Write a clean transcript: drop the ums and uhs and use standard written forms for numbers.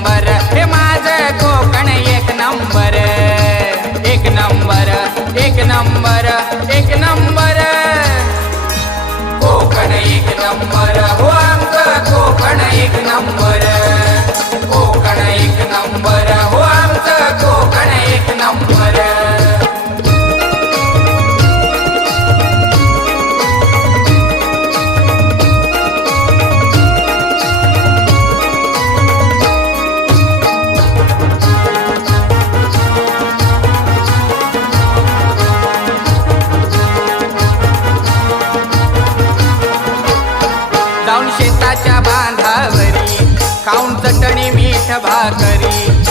number हे माझं कोकण एक नंबर एक नंबर एक नंबर एक नंबर कोकण एक नंबर हो आमचं कोकण एक नंबर कोकण एक नंबर हो आमचं कोकण एक नंबर जाऊन शेताच्या बांधावरी खाऊन चटणी मीठ भाकरी